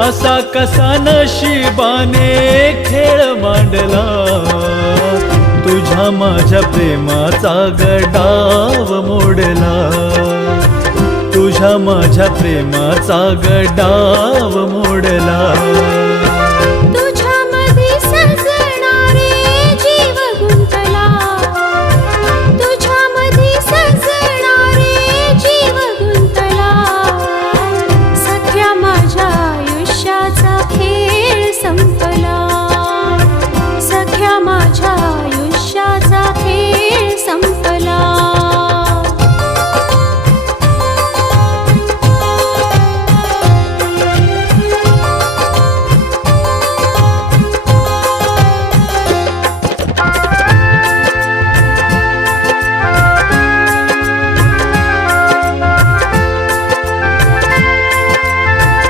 असा कसा नशिबाने खेळ मांडला, तुझ्या माझ्या प्रेमाचा गडाव मोडला, तुझ्या माझ्या प्रेमाचा गडाव मोडला।